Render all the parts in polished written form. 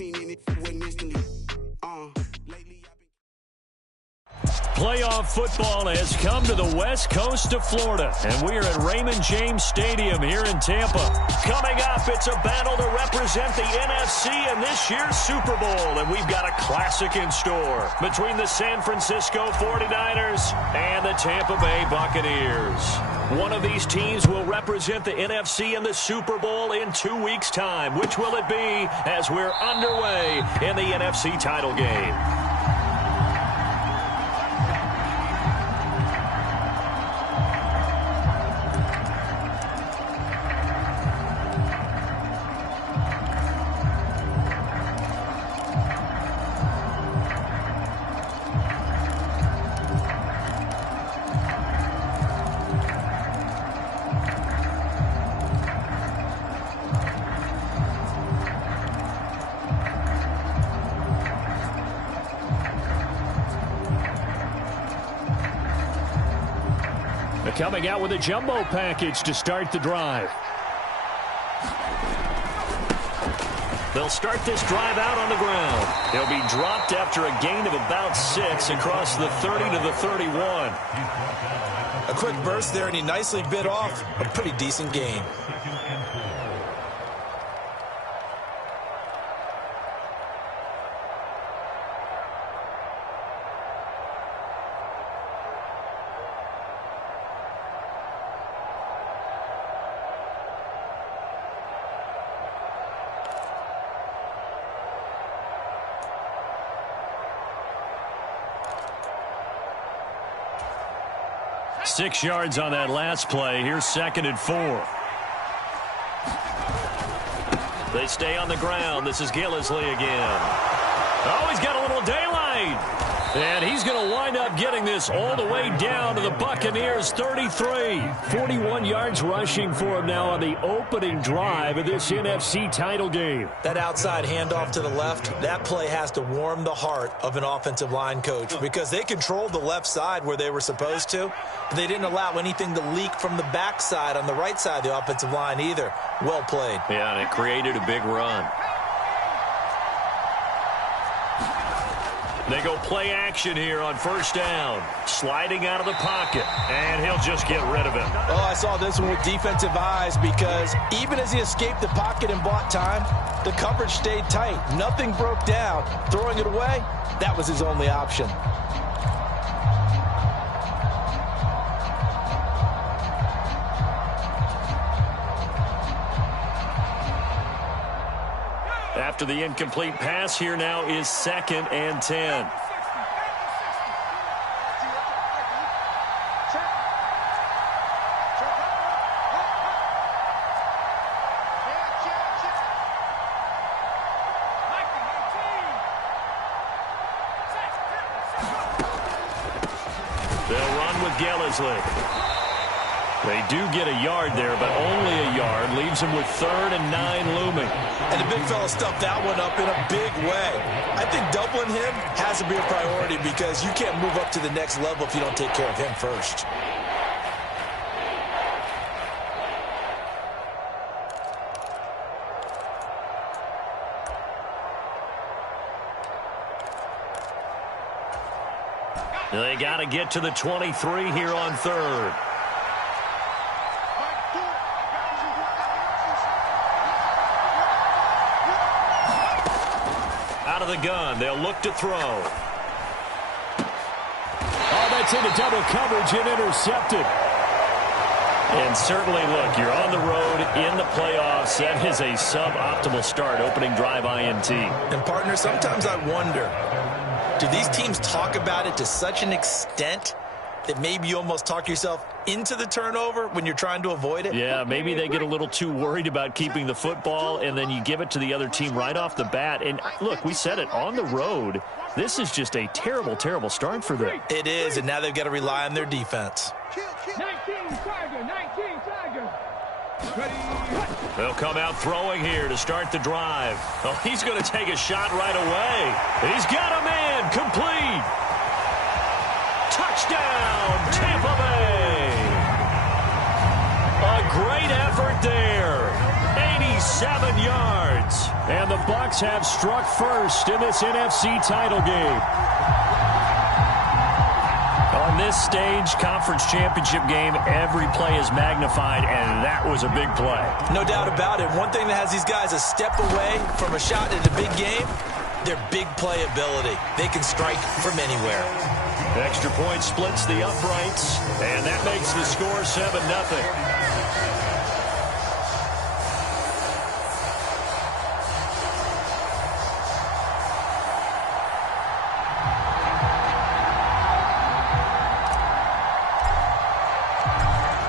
18 and it went instantly. Lately I've been... Playoff football has come to the west coast of Florida, and we are at Raymond James Stadium here in Tampa. Coming up, it's a battle to represent the NFC in this year's Super Bowl, and we've got a classic in store between the San Francisco 49ers and the Tampa Bay Buccaneers. One of these teams will represent the NFC in the Super Bowl in 2 weeks' time. Which will it be as we're underway in the NFC title game? Coming out with a jumbo package to start the drive. They'll start this drive out on the ground. He'll be dropped after a gain of about 6 across the 30 to the 31. A quick burst there, and he nicely bit off a pretty decent gain. Six yards on that last play. Here's 2nd and 4. They stay on the ground. This is Gillisley again. Oh, he's got a little daylight. And he's going to wind up getting this all the way down to the Buccaneers' 33. 41 yards rushing for him now on the opening drive of this NFC title game. That outside handoff to the left, that play has to warm the heart of an offensive line coach because they controlled the left side where they were supposed to. But they didn't allow anything to leak from the backside on the right side of the offensive line either. Well played. Yeah, and it created a big run. They go play action here on 1st down. Sliding out of the pocket, and he'll just get rid of it. Oh, I saw this one with defensive eyes because even as he escaped the pocket and bought time, the coverage stayed tight. Nothing broke down. Throwing it away, that was his only option. After the incomplete pass, here now is 2nd and 10. They'll run with Gillisley. They do get a yard there, but only a yard. Leaves him with 3rd and 9 looming. And the big fella stuffed that one up in a big way. I think doubling him has to be a priority because you can't move up to the next level if you don't take care of him first. They got to get to the 23 here on 3rd. Out of the gun, they'll look to throw. Oh, that's into double coverage and intercepted. And certainly, look, you're on the road in the playoffs. That is a suboptimal start, opening drive INT. And, partner, sometimes I wonder, do these teams talk about it to such an extent that maybe you almost talk yourself into the turnover when you're trying to avoid it? Yeah, maybe they get a little too worried about keeping the football, and then you give it to the other team right off the bat. And, look, we said it, on the road, this is just a terrible, terrible start for them. It is, and now they've got to rely on their defense. 19 Tiger, 19 Tiger. They'll come out throwing here to start the drive. Oh, he's going to take a shot right away. He's got a man complete. Touchdown, Tampa Bay. A great effort there. 87 yards. And the Bucs have struck first in this NFC title game. On this stage, conference championship game, every play is magnified, and that was a big play. No doubt about it. One thing that has these guys a step away from a shot in a big game, their big play ability. They can strike from anywhere. Extra point splits the uprights, and that makes the score 7-0.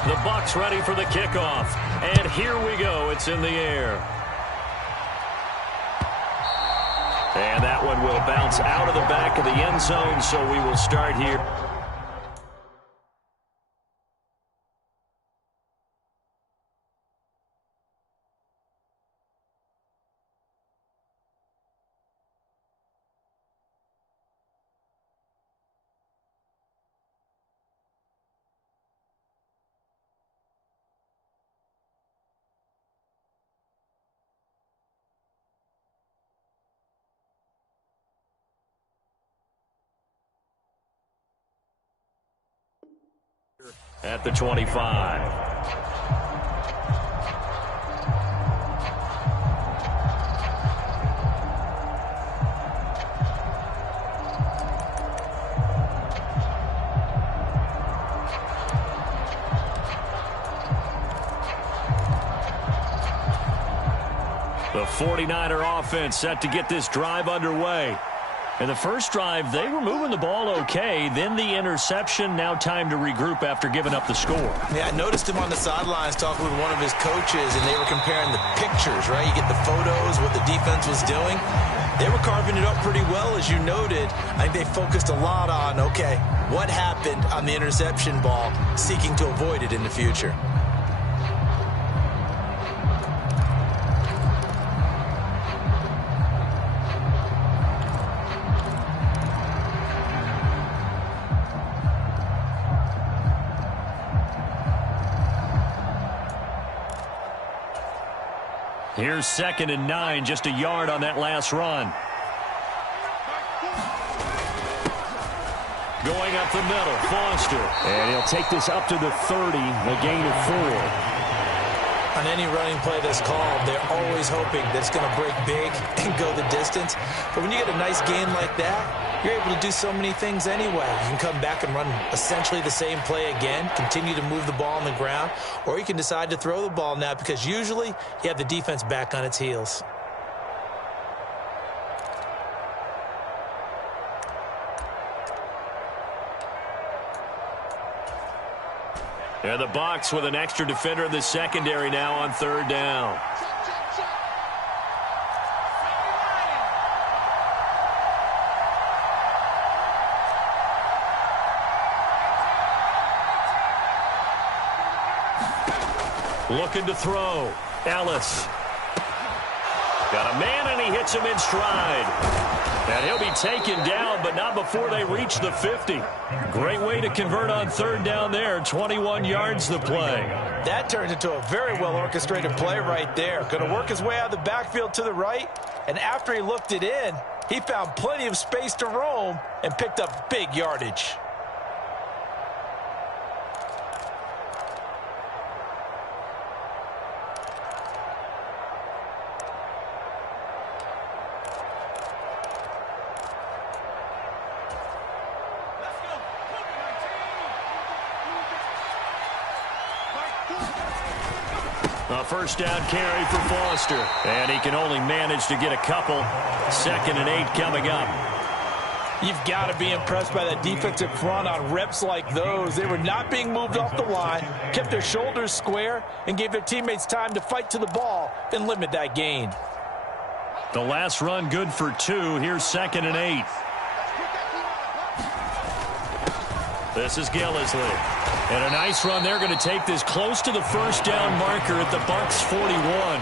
The Bucs ready for the kickoff. And here we go. It's in the air. And that one will bounce out of the back of the end zone, so we will start here. At the 25. The 49er offense set to get this drive underway. In the first drive, they were moving the ball okay. Then the interception. Now time to regroup after giving up the score. Yeah, I noticed him on the sidelines talking with one of his coaches, and they were comparing the pictures, right? You get the photos, what the defense was doing. They were carving it up pretty well, as you noted. I think they focused a lot on, okay, what happened on the interception ball, seeking to avoid it in the future. Here's 2nd and 9, just a yard on that last run. Going up the middle, Foster. And he'll take this up to the 30, a gain of 4. On any running play that's called, they're always hoping that it's going to break big and go the distance. But when you get a nice gain like that, you're able to do so many things anyway. You can come back and run essentially the same play again, continue to move the ball on the ground, or you can decide to throw the ball now because usually you have the defense back on its heels. And the Bucs with an extra defender in the secondary now on 3rd down. Looking to throw. Ellis. Got a man, and he hits him in stride. And he'll be taken down, but not before they reach the 50. Great way to convert on 3rd down there. 21 yards the play. That turns into a very well-orchestrated play right there. Going to work his way out of the backfield to the right, and after he looked it in, he found plenty of space to roam and picked up big yardage. A 1st down carry for Foster. And he can only manage to get a couple. 2nd and 8 coming up. You've got to be impressed by that defensive front on reps like those. They were not being moved off the line, kept their shoulders square, and gave their teammates time to fight to the ball and limit that gain. The last run good for 2. Here's 2nd and 8. This is Gillisley. And a nice run. They're going to take this close to the first down marker at the Bucs 41.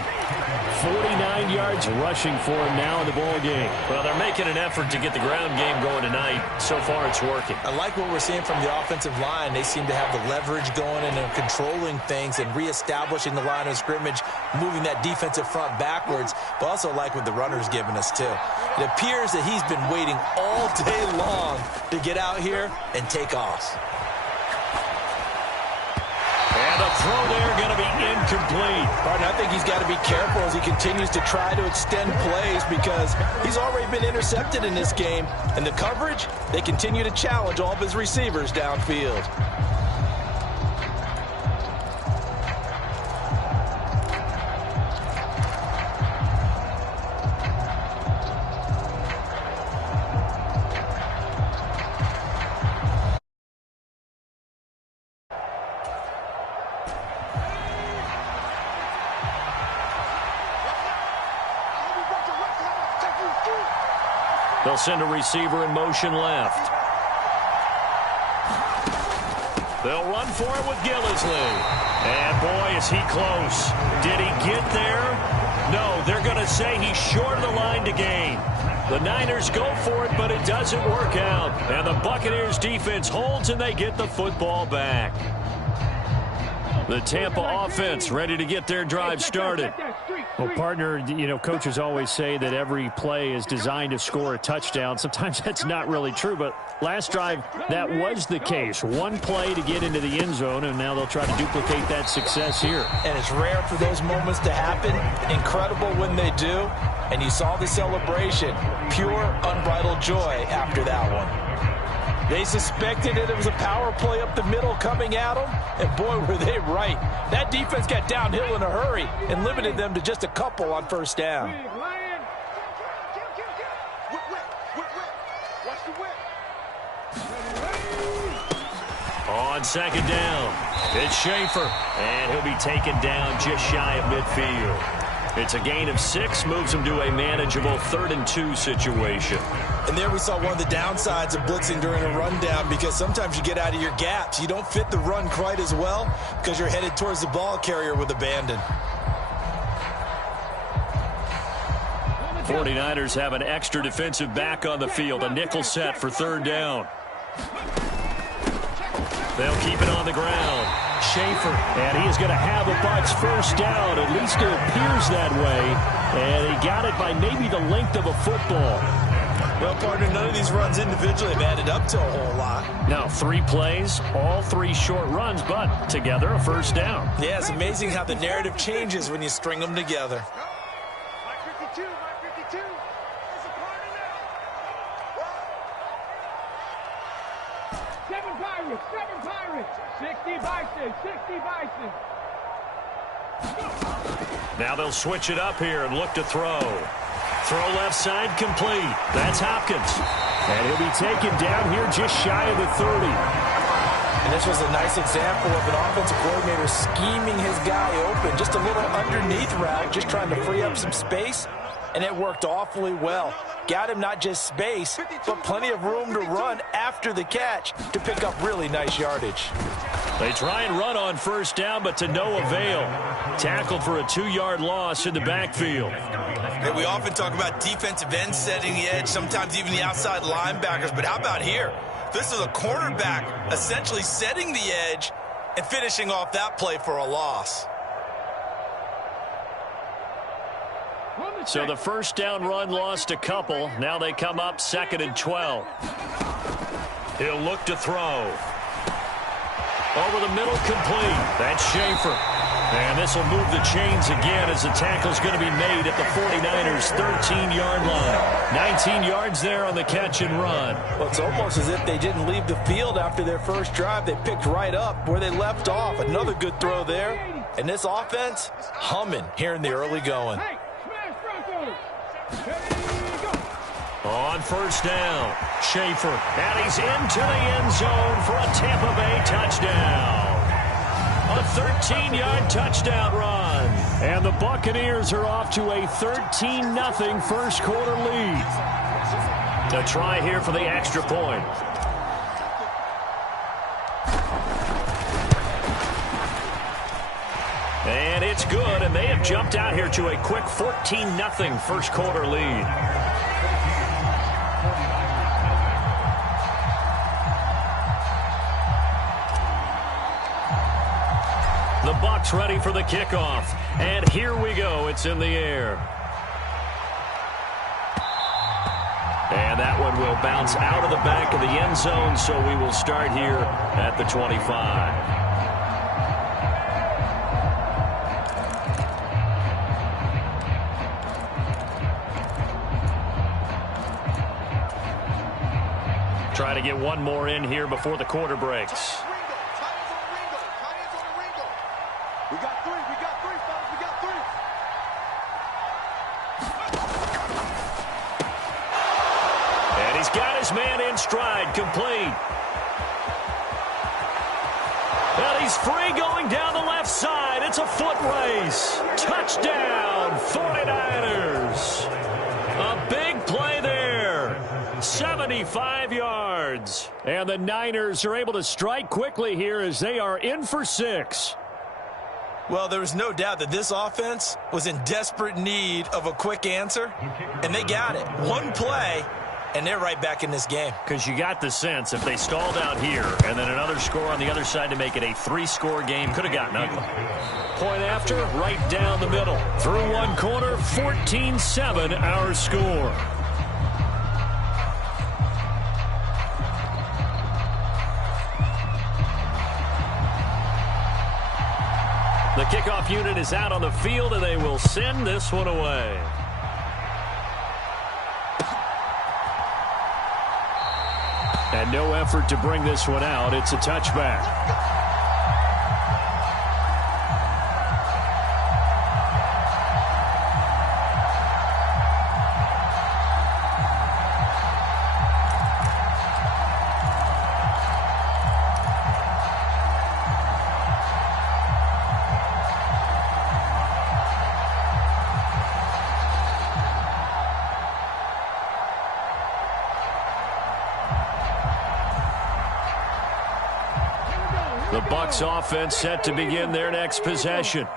49 yards rushing for him now in the ball game. Well, they're making an effort to get the ground game going tonight. So far, it's working. I like what we're seeing from the offensive line. They seem to have the leverage going and they're controlling things and reestablishing the line of scrimmage, moving that defensive front backwards, but also like what the runner's giving us, too. It appears that he's been waiting all day long to get out here and take off. And the throw there going to be incomplete. Partner, I think he's got to be careful as he continues to try to extend plays because he's already been intercepted in this game. And the coverage, they continue to challenge all of his receivers downfield. They'll send a receiver in motion left. They'll run for it with Gillislee. And boy, is he close. Did he get there? No, they're going to say he's short of the line to gain. The Niners go for it, but it doesn't work out. And the Buccaneers defense holds and they get the football back. The Tampa offense ready to get their drive started. Well, partner, you know, coaches always say that every play is designed to score a touchdown. Sometimes that's not really true, but last drive, that was the case. One play to get into the end zone, and now they'll try to duplicate that success here. And it's rare for those moments to happen. Incredible when they do. And you saw the celebration. Pure, unbridled joy after that one. They suspected that it was a power play up the middle coming at them, and boy, were they right. That defense got downhill in a hurry and limited them to just a couple on first down. On second down, it's Schaefer, and he'll be taken down just shy of midfield. It's a gain of 6, moves him to a manageable 3rd and 2 situation. And there we saw one of the downsides of blitzing during a rundown because sometimes you get out of your gaps. You don't fit the run quite as well because you're headed towards the ball carrier with abandon. 49ers have an extra defensive back on the field, a nickel set for 3rd down. They'll keep it on the ground. Schaefer, and he is going to have a Bucs first down. At least it appears that way. And he got it by maybe the length of a football. Well, partner, none of these runs individually have added up to a whole lot. Now, 3 plays, all 3 short runs, but together a first down. Yeah, it's amazing how the narrative changes when you string them together. Seven Pirates. 60 Bison. 60 Bison. Now they'll switch it up here and look to throw. Throw left side complete. That's Hopkins. And he'll be taken down here just shy of the 30. And this was a nice example of an offensive coordinator scheming his guy open. Just a little underneath route, just trying to free up some space. And it worked awfully well. Got him not just space, but plenty of room to run after the catch to pick up really nice yardage. They try and run on first down, but to no avail. Tackled for a 2-yard loss in the backfield. Hey, we often talk about defensive ends setting the edge, sometimes even the outside linebackers, but how about here? This is a cornerback essentially setting the edge and finishing off that play for a loss. So the first down run lost a couple. Now they come up 2nd and 12. He'll look to throw. Over the middle, complete. That's Schaefer. And this will move the chains again as the tackle's going to be made at the 49ers' 13-yard line. 19 yards there on the catch and run. Well, it's almost as if they didn't leave the field after their first drive. They picked right up where they left off. Another good throw there. And this offense, humming here in the early going. On first down, Schaefer, and he's into the end zone for a Tampa Bay touchdown. A 13-yard touchdown run. And the Buccaneers are off to a 13-0 first quarter lead. A try here for the extra point. And it's good, and they have jumped out here to a quick 14-0 first quarter lead. The Bucs ready for the kickoff. And here we go. It's in the air. And that one will bounce out of the back of the end zone, so we will start here at the 25. Trying to get one more in here before the quarter breaks. We got three, fellas, we got three. And he's got his man in stride, complete. And he's free going down the left side. It's a foot race. Touchdown, 49ers. A big play there. 75 yards. And the Niners are able to strike quickly here as they are in for 6. Well, there was no doubt that this offense was in desperate need of a quick answer, and they got it. One play, and they're right back in this game. Because you got the sense if they stalled out here and then another score on the other side to make it a 3-score game, could have gotten ugly. Point after, right down the middle. Through one quarter, 14-7 our score. The kickoff unit is out on the field, and they will send this one away. And no effort to bring this one out. It's a touchback. The Bucs offense set to begin their next possession.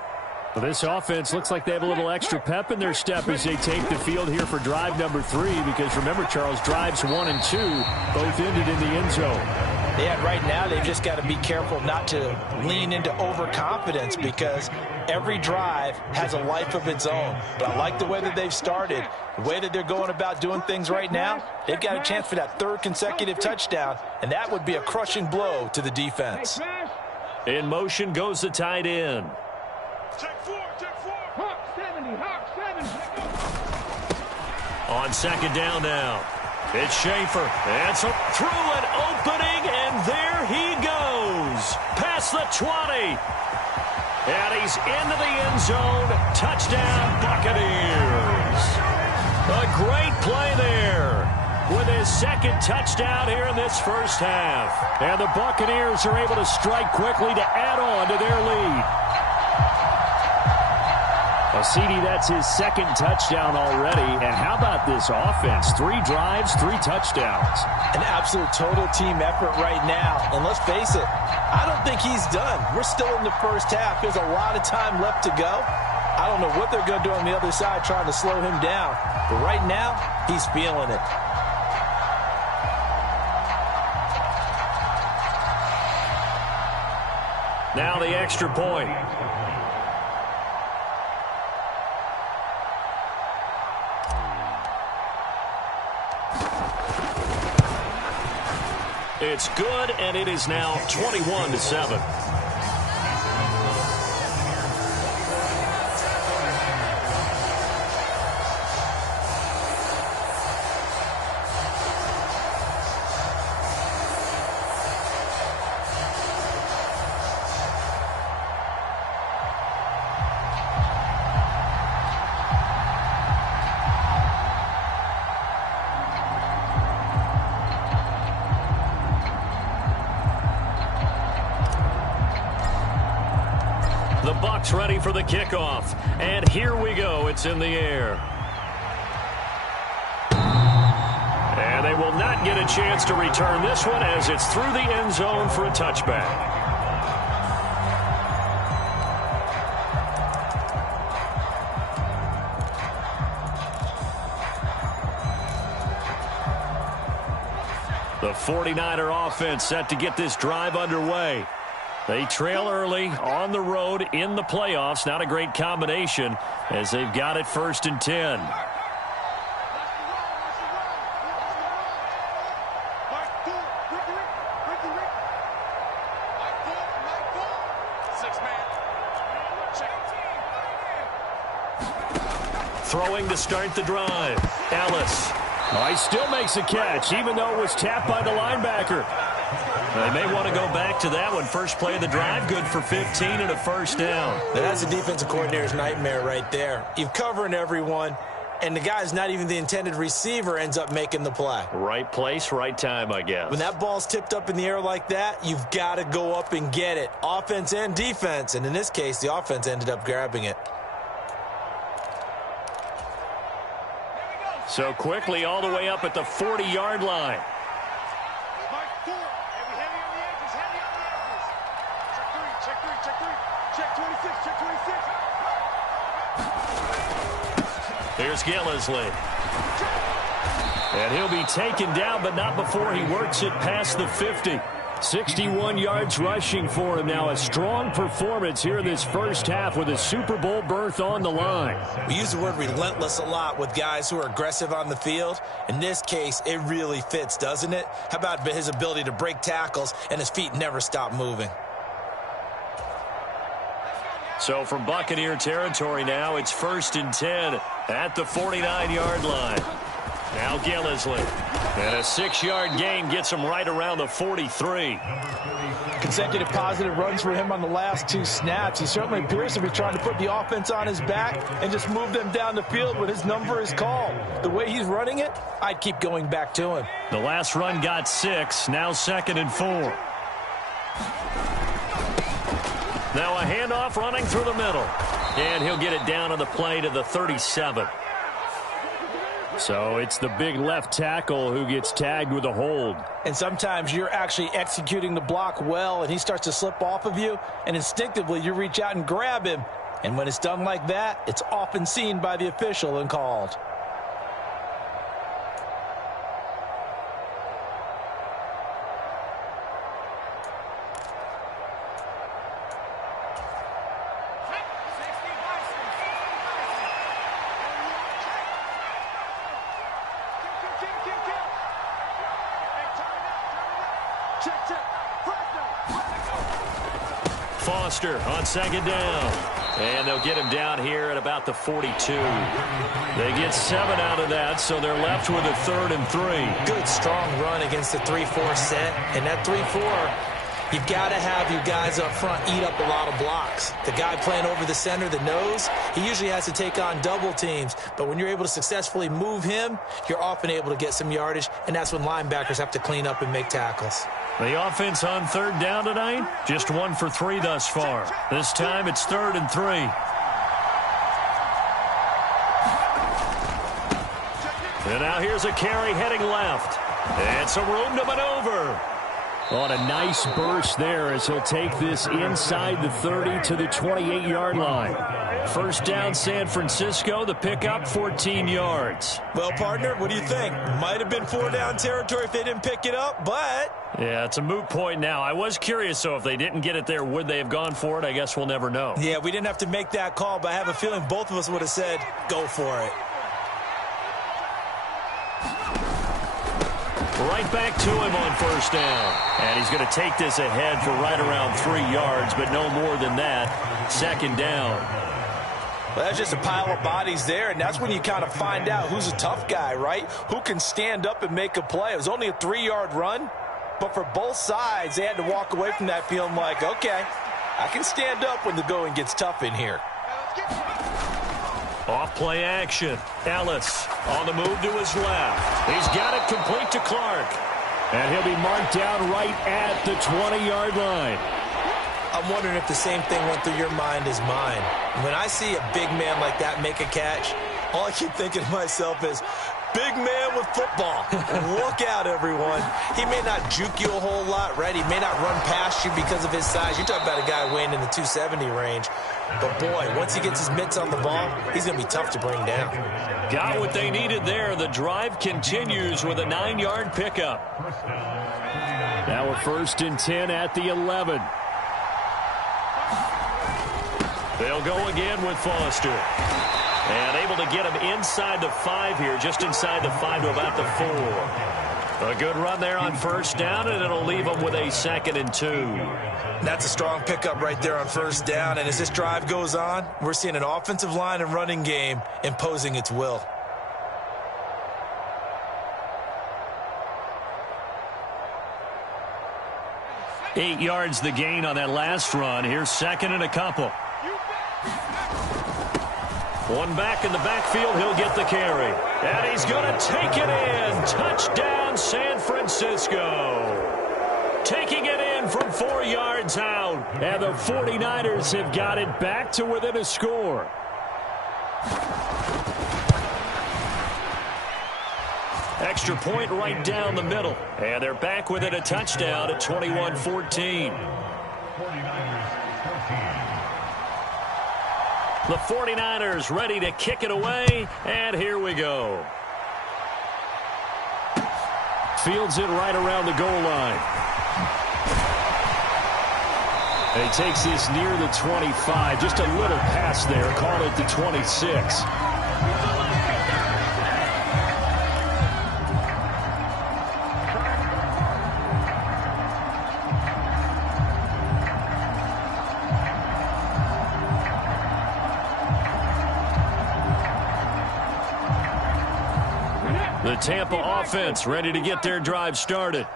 Well, this offense looks like they have a little extra pep in their step as they take the field here for drive number 3, because remember, Charles, drives 1 and 2 both ended in the end zone. Yeah, right now they've just got to be careful not to lean into overconfidence, because every drive has a life of its own. But I like the way that they've started, the way that they're going about doing things right now. They've got a chance for that 3rd consecutive touchdown, and that would be a crushing blow to the defense. In motion goes the tight end. Check 4. Hawk 70. On second down now. It's Schaefer. It's through an opening, and there he goes. Past the 20. And he's into the end zone. Touchdown, Buccaneers. A great play there with his 2nd touchdown here in this first half. And the Buccaneers are able to strike quickly to add on to their lead. Well, CD, that's his 2nd touchdown already. And how about this offense? 3 drives, 3 touchdowns. An absolute total team effort right now. And let's face it, I don't think he's done. We're still in the first half. There's a lot of time left to go. I don't know what they're going to do on the other side trying to slow him down. But right now, he's feeling it. Now the extra point. It's good, and it is now 21-7. The Bucs ready for the kickoff. And here we go. It's in the air. And they will not get a chance to return this one as it's through the end zone for a touchback. The 49er offense set to get this drive underway. They trail early on the road in the playoffs. Not a great combination as they've got it 1st and 10. Throwing to start the drive. Ellis. Oh, he still makes a catch, even though it was tapped by the linebacker. They may want to go back to that one. First play of the drive, good for 15 and a 1st down. That's a defensive coordinator's nightmare right there. You're covering everyone, and the guy's not even the intended receiver ends up making the play. Right place, right time, I guess. When that ball's tipped up in the air like that, you've got to go up and get it. Offense and defense, and in this case, the offense ended up grabbing it. So quickly all the way up at the 40-yard line. Here's Gillisley. And he'll be taken down, but not before he works it past the 50. 61 yards rushing for him now. A strong performance here in this first half with a Super Bowl berth on the line. We use the word relentless a lot with guys who are aggressive on the field. In this case, it really fits, doesn't it? How about his ability to break tackles and his feet never stop moving? So from Buccaneer territory now, it's 1st and 10 at the 49-yard line. Now Gillisley. And a 6-yard gain gets him right around the 43. Consecutive positive runs for him on the last 2 snaps. He certainly appears to be trying to put the offense on his back and just move them down the field when his number is called. The way he's running it, I'd keep going back to him. The last run got 6, now 2nd and 4. Now a handoff running through the middle. And he'll get it down on the play to the 37. So it's the big left tackle who gets tagged with a hold. And sometimes you're actually executing the block well, and he starts to slip off of you, and instinctively you reach out and grab him. And when it's done like that, it's often seen by the official and called. Foster on 2nd down. And they'll get him down here at about the 42. They get 7 out of that, so they're left with a 3rd and 3. Good, strong run against the 3-4 set. And that 3-4, you've got to have your guys up front eat up a lot of blocks. The guy playing over the center, the nose, he usually has to take on double teams. But when you're able to successfully move him, you're often able to get some yardage, and that's when linebackers have to clean up and make tackles. The offense on 3rd down tonight, just 1 for 3 thus far. This time it's 3rd and 3. And now here's a carry heading left. And some room to maneuver. On a nice burst there as he'll take this inside the 30 to the 28-yard line. 1st down San Francisco, the pickup 14 yards. Well, partner, what do you think? Might have been 4-down territory if they didn't pick it up, but... Yeah, it's a moot point now. I was curious, so if they didn't get it there, would they have gone for it? I guess we'll never know. Yeah, we didn't have to make that call, but I have a feeling both of us would have said, go for it. Right back to him on 1st down. And he's going to take this ahead for right around 3 yards, but no more than that. 2nd down. Well, that's just a pile of bodies there, and that's when you kind of find out who's a tough guy, right? Who can stand up and make a play. It was only a 3-yard run, but for both sides, they had to walk away from that feeling like, okay, I can stand up when the going gets tough in here. Off play action. Ellis on the move to his left. He's got it complete to Clark. And he'll be marked down right at the 20-yard line. I'm wondering if the same thing went through your mind as mine. When I see a big man like that make a catch, all I keep thinking to myself is, Big man with football. Look out, everyone. He may not juke you a whole lot, right? He may not run past you because of his size. You're talking about a guy weighing in the 270 range. But, boy, once he gets his mitts on the ball, he's going to be tough to bring down. Got what they needed there. The drive continues with a 9-yard pickup. Now a 1st and 10 at the 11. They'll go again with Foster. And able to get him inside the 5 here, just inside the 5 to about the 4. A good run there on 1st down, and it'll leave them with a 2nd and 2. That's a strong pickup right there on 1st down. And as this drive goes on, we're seeing an offensive line and running game imposing its will. Eight yards the gain on that last run. Here's 2nd and a couple. One back in the backfield. He'll get the carry. And he's going to take it in. Touchdown, San Francisco. Taking it in from 4 yards out. And the 49ers have got it back to within a score. Extra point right down the middle. And they're back within a touchdown at 21-14. The 49ers ready to kick it away, and here we go. Fields it right around the goal line. And he takes this near the 25. Just a little pass there. Call it the 26. The Tampa offense ready to get their drive started.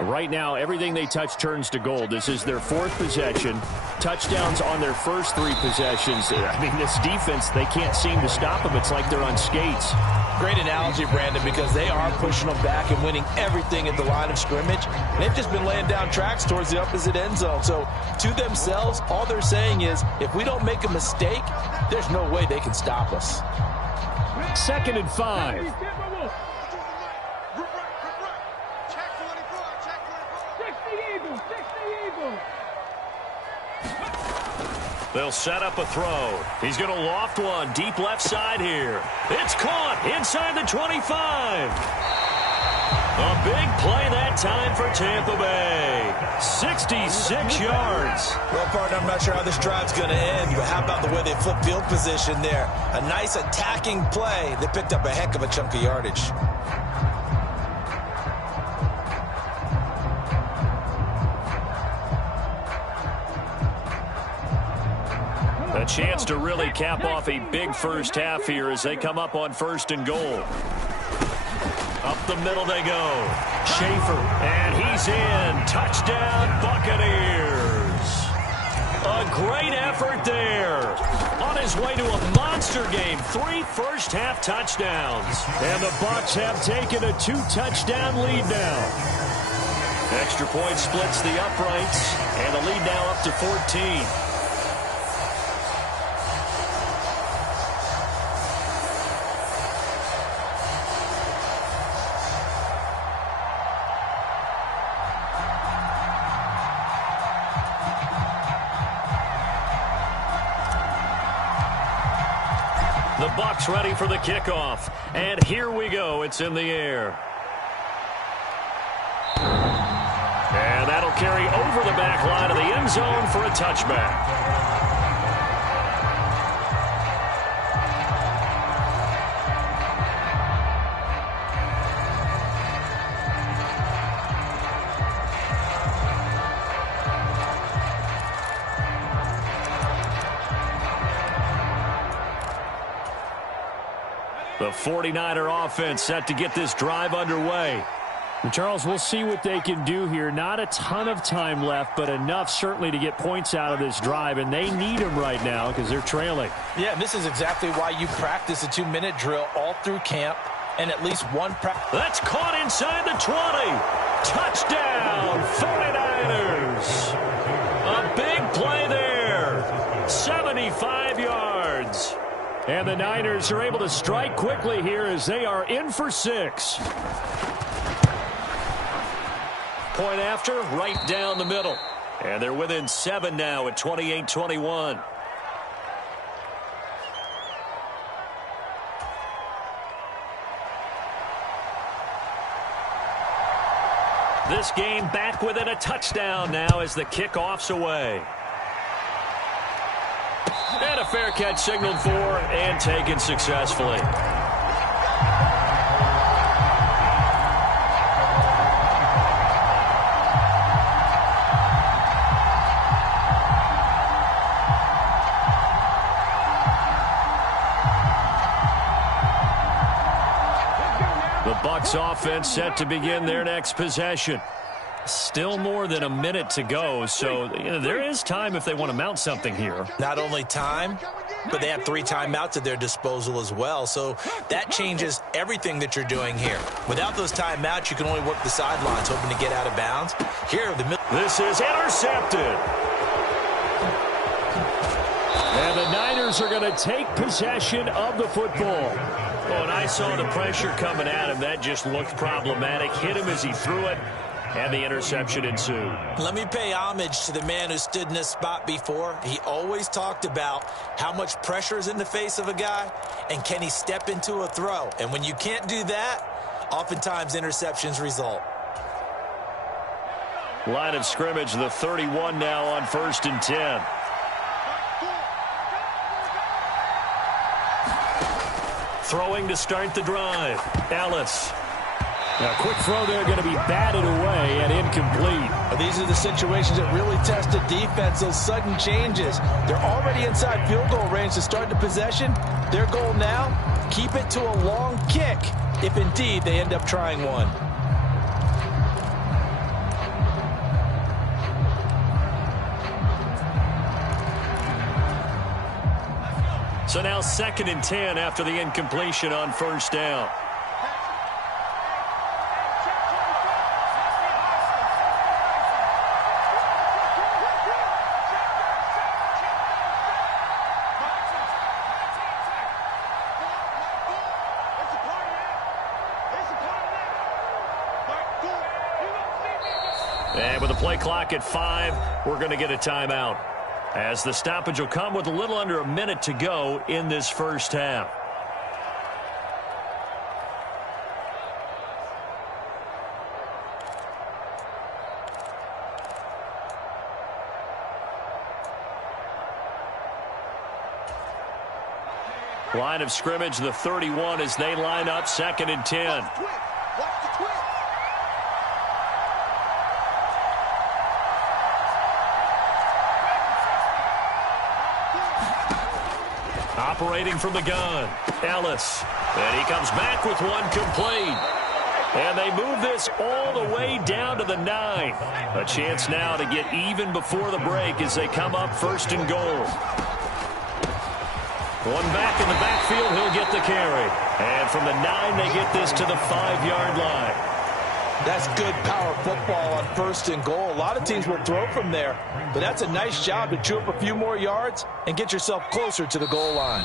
Right now, everything they touch turns to gold. This is their 4th possession. Touchdowns on their first 3 possessions. I mean, this defense, they can't seem to stop them. It's like they're on skates. Great analogy, Brandon, because they are pushing them back and winning everything at the line of scrimmage. They've just been laying down tracks towards the opposite end zone. So, to themselves, all they're saying is, if we don't make a mistake, there's no way they can stop us. 2nd and 5. They'll set up a throw. He's going to loft one deep left side here. It's caught inside the 25. A big play that time for Tampa Bay. 66 yards. Well, partner, I'm not sure how this drive's going to end, but how about the way they flip field position there? A nice attacking play. They picked up a heck of a chunk of yardage. A chance to really cap off a big first half here as they come up on 1st and goal. Up the middle they go. Schaefer, and he's in. Touchdown, Buccaneers. A great effort there. On his way to a monster game. 3 first-half touchdowns. And the Bucs have taken a 2-touchdown lead now. Extra point splits the uprights, and the lead now up to 14. The Bucs ready for the kickoff. And here we go. It's in the air. And that'll carry over the back line of the end zone for a touchback. The 49er offense set to get this drive underway. And Charles, we'll see what they can do here. Not a ton of time left, but enough certainly to get points out of this drive, and they need them right now because they're trailing. Yeah, and this is exactly why you practice a 2-minute drill all through camp and at least one practice. That's caught inside the 20. Touchdown, 49ers. A big play there. 75 yards. And the Niners are able to strike quickly here as they are in for 6. Point after, right down the middle. And they're within 7 now at 28-21. This game back within a touchdown now as the kickoff's away. And a fair catch signaled for and taken successfully. The Bucs offense set to begin their next possession. Still more than a minute to go, so there is time if they want to mount something here. Not only time, but they have 3 timeouts at their disposal as well, so that changes everything that you're doing here. Without those timeouts, you can only work the sidelines, hoping to get out of bounds. Here, the middle. This is intercepted. And the Niners are going to take possession of the football. Well, when I saw the pressure coming at him, that just looked problematic. Hit him as he threw it. And the interception ensued. Let me pay homage to the man who stood in this spot before. He always talked about how much pressure is in the face of a guy and can he step into a throw. And when you can't do that, oftentimes interceptions result. Line of scrimmage, the 31 now on 1st and 10. Throwing to start the drive. Ellis. A quick throw there going to be batted away and incomplete. These are the situations that really test a defense, those sudden changes. They're already inside field goal range to start the possession. Their goal now, keep it to a long kick, if indeed they end up trying one. So now 2nd and 10 after the incompletion on 1st down. And with the play clock at 5, we're going to get a timeout, as the stoppage will come with a little under a minute to go in this first half. Line of scrimmage, the 31, as they line up 2nd and 10. Operating from the gun, Ellis. And he comes back with one complete. And they move this all the way down to the 9. A chance now to get even before the break as they come up 1st and goal. One back in the backfield, he'll get the carry. And from the 9, they get this to the 5-yard line. That's good power football on 1st and goal. A lot of teams will throw from there, but that's a nice job to chew up a few more yards and get yourself closer to the goal line.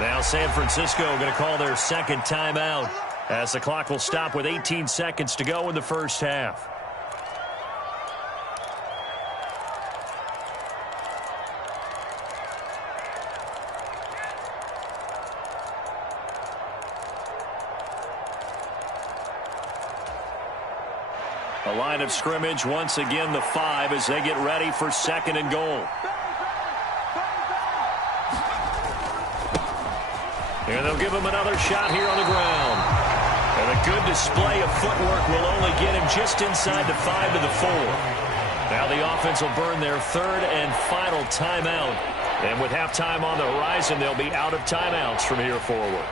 Now San Francisco going to call their 2nd timeout, as the clock will stop with 18 seconds to go in the first half. A line of scrimmage, once again the 5 as they get ready for 2nd and goal. And they'll give him another shot here on the ground. And a good display of footwork will only get him just inside the 5 to the 4. Now the offense will burn their 3rd and final timeout. And with halftime on the horizon, they'll be out of timeouts from here forward.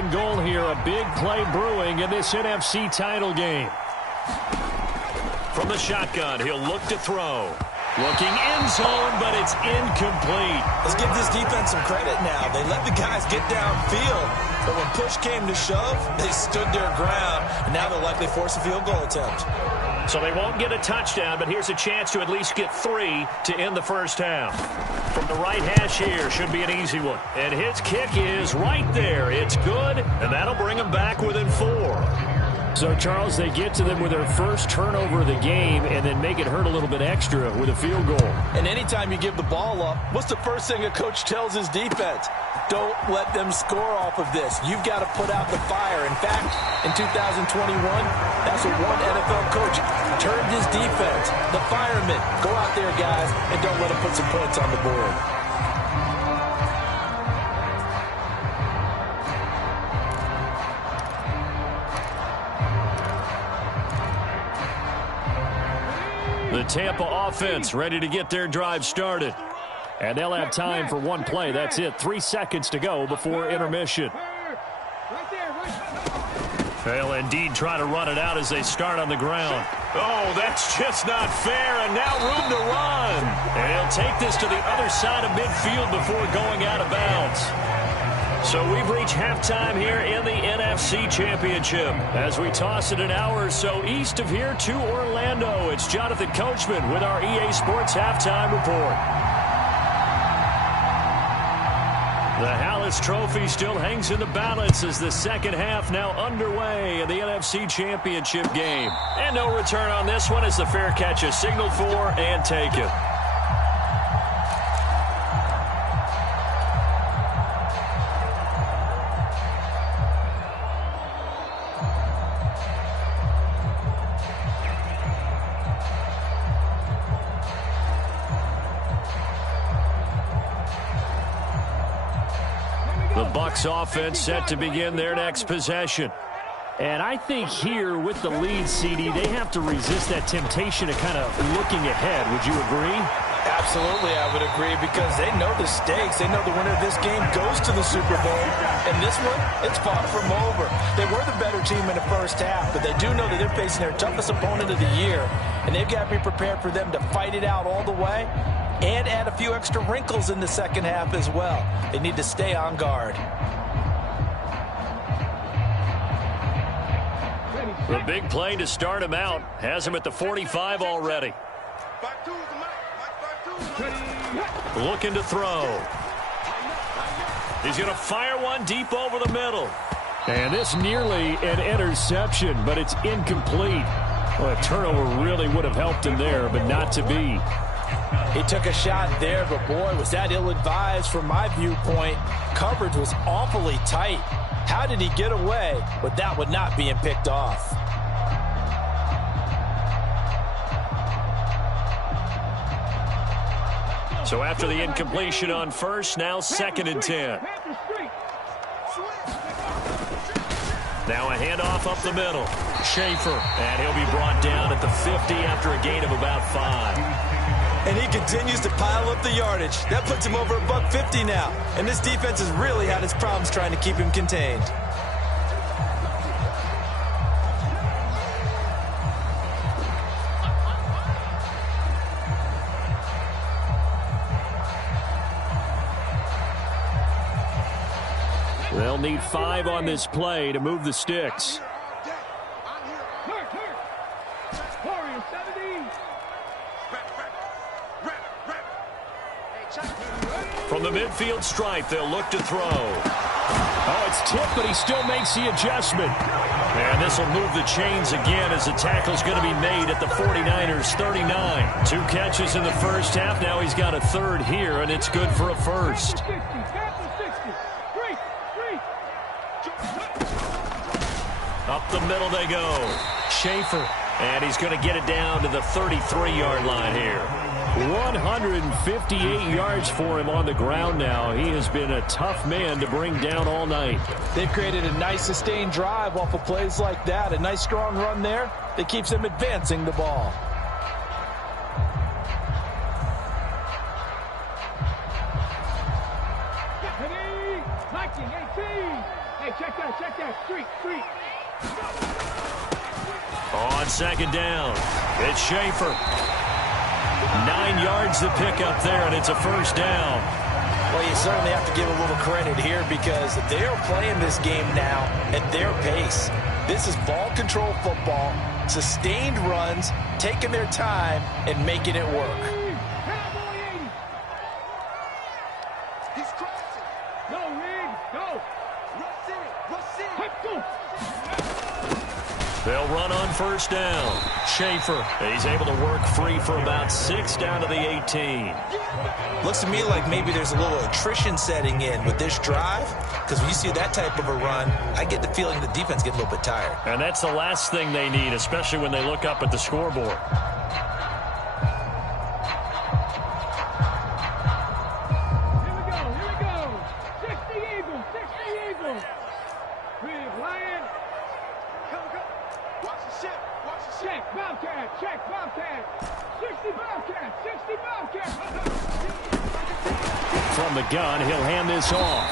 and goal here. A big play brewing in this NFC title game. From the shotgun, he'll look to throw. Looking end zone, but it's incomplete. Let's give this defense some credit now. They let the guys get downfield, but when push came to shove, they stood their ground, and now they'll likely force a field goal attempt. So they won't get a touchdown, but here's a chance to at least get 3 to end the first half. From the right hash here, should be an easy one. And his kick is right there. It's good, and that'll bring him back within 4. So, Charles, they get to them with their first turnover of the game and then make it hurt a little bit extra with a field goal. And anytime you give the ball up, what's the first thing a coach tells his defense? Don't let them score off of this. You've got to put out the fire. In fact, in 2021, that's what one NFL coach turned his defense. The firemen. Go out there, guys, and don't let them put some points on the board. The Tampa offense ready to get their drive started. And they'll have time for one play. That's it. 3 seconds to go before intermission. They'll indeed try to run it out as they start on the ground. Oh, that's just not fair, and now room to run. And he'll take this to the other side of midfield before going out of bounds. So we've reached halftime here in the NFC Championship. As we toss it an hour or so east of here to Orlando, it's Jonathan Coachman with our EA Sports Halftime Report. The Hallis Trophy still hangs in the balance as the second half now underway in the NFC Championship game. And no return on this one as the fair catch is signaled for and taken. The Bucs offense set to begin their next possession. And I think here with the lead, CD, they have to resist that temptation of kind of looking ahead. Would you agree? Absolutely, I would agree, because they know the stakes. They know the winner of this game goes to the Super Bowl. And this one, it's far from over. They were the better team in the first half, but they do know that they're facing their toughest opponent of the year. And they've got to be prepared for them to fight it out all the way and add a few extra wrinkles in the second half as well. They need to stay on guard. The big play to start him out has him at the 45 already. Looking to throw. He's going to fire one deep over the middle. And this nearly an interception, but it's incomplete. Well, a turnover really would have helped him there, but not to be. He took a shot there, but boy, was that ill-advised from my viewpoint. Coverage was awfully tight. How did he get away with that one not being picked off? So after the incompletion on first, now 2nd and 10. Now a handoff up the middle. Schaefer, and he'll be brought down at the 50 after a gain of about 5. And he continues to pile up the yardage. That puts him over $150 now. And this defense has really had its problems trying to keep him contained. They'll need 5 on this play to move the sticks. From the midfield stripe, they'll look to throw. Oh, it's tipped, but he still makes the adjustment. And this will move the chains again as the tackle's going to be made at the 49ers 39. 2 catches in the first half. Now he's got a 3rd here, and it's good for a first. Up the middle they go. Schaefer. And he's going to get it down to the 33-yard line here. 158 yards for him on the ground now. He has been a tough man to bring down all night. They've created a nice sustained drive off of plays like that. A nice strong run there that keeps them advancing the ball. Hey, check that. Street. On second down, it's Schaefer. 9 yards to pick up there, and it's a first down. Well, you certainly have to give a little credit here because they are playing this game now at their pace. This is ball control football, sustained runs, taking their time, and making it work. Cowboy 80. He's crossing. Go, Reed. Go. Rush in. Let's go. They'll run on first down. Schaefer, he's able to work free for about 6 down to the 18. Looks to me like maybe there's a little attrition setting in with this drive, because when you see that type of a run, I get the feeling the defense gets a little bit tired. And that's the last thing they need, especially when they look up at the scoreboard. Here we go. 60 Eagles. Big Lion. Go. Watch the ship. Check, Bobcat. 60 Bobcat. From the gun, he'll hand this off.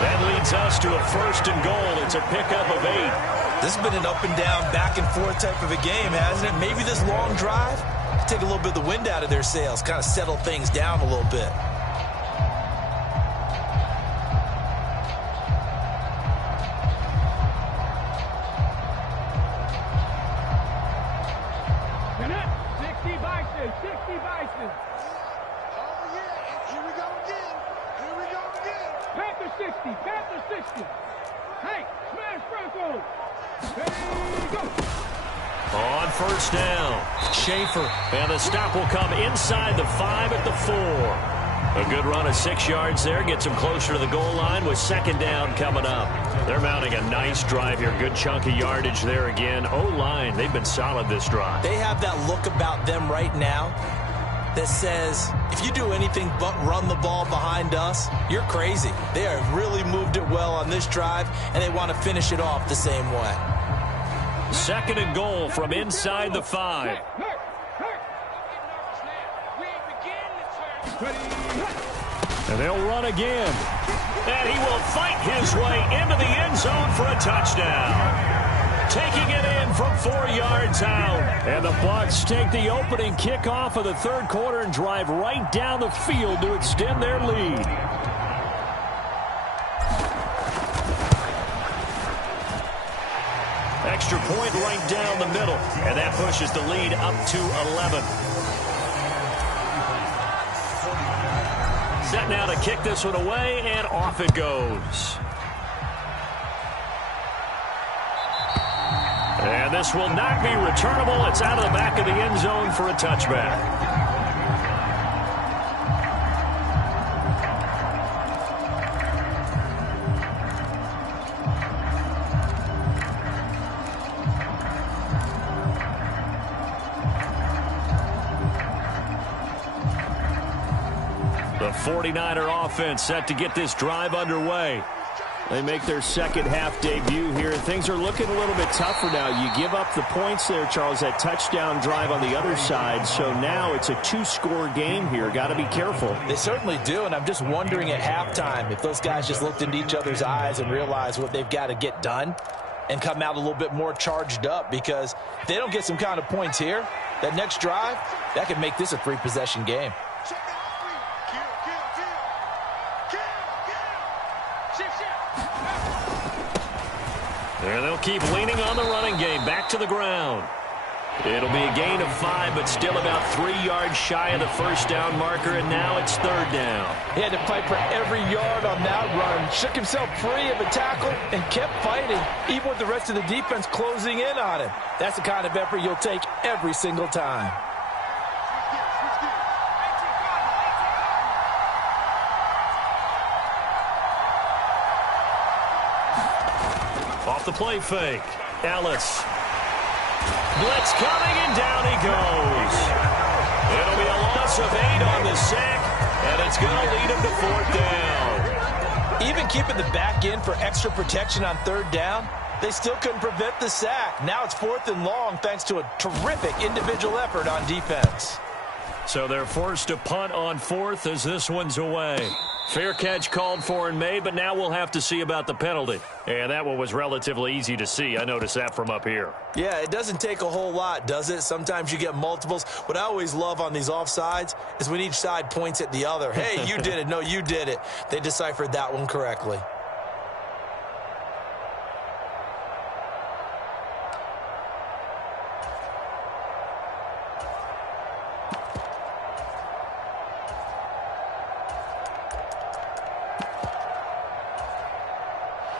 That leads us to a first and goal. It's a pickup of 8. This has been an up and down, back and forth type of a game, hasn't it? Maybe this long drive take a little bit of the wind out of their sails, kind of settle things down a little bit. Panther 60. Hey, smash Bronco. Hey, go. On first down, Schaefer. And the stop will come inside the 5 at the 4. A good run of 6 yards there. Gets them closer to the goal line with second down coming up. They're mounting a nice drive here. Good chunk of yardage there again. O-line, they've been solid this drive. They have that look about them right now that says, if you do anything but run the ball behind us, you're crazy. They have really moved it well on this drive, and they want to finish it off the same way. Second and goal from inside the 5. And they'll run again. And he will fight his way into the end zone for a touchdown. Taking it in from 4 yards out. And the Bucs take the opening kickoff of the third quarter and drive right down the field to extend their lead. Extra point right down the middle. And that pushes the lead up to 11. Set now to kick this one away, and off it goes. And this will not be returnable. It's out of the back of the end zone for a touchback. The 49er offense set to get this drive underway. They make their second half debut here. Things are looking a little bit tougher now. You give up the points there, Charles, that touchdown drive on the other side. So now it's a 2-score game here. Got to be careful. They certainly do, and I'm just wondering at halftime if those guys just looked into each other's eyes and realized what they've got to get done and come out a little bit more charged up, because if they don't get some kind of points here, that next drive, that could make this a 3-possession game. And they'll keep leaning on the running game. Back to the ground. It'll be a gain of 5, but still about 3 yards shy of the first down marker, and now it's third down. He had to fight for every yard on that run. Shook himself free of a tackle and kept fighting, even with the rest of the defense closing in on him. That's the kind of effort you'll take every single time. Off the play fake. Ellis. Blitz coming, and down he goes. It'll be a loss of 8 on the sack, and it's going to lead him to fourth down. Even keeping the back in for extra protection on third down, they still couldn't prevent the sack. Now it's 4th and long thanks to a terrific individual effort on defense. So they're forced to punt on 4th as this one's away. Fair catch called for and made, but now we'll have to see about the penalty. And that one was relatively easy to see. I noticed that from up here. Yeah, it doesn't take a whole lot, does it? Sometimes you get multiples. What I always love on these offsides is when each side points at the other. Hey, you did it. No, you did it. They deciphered that one correctly.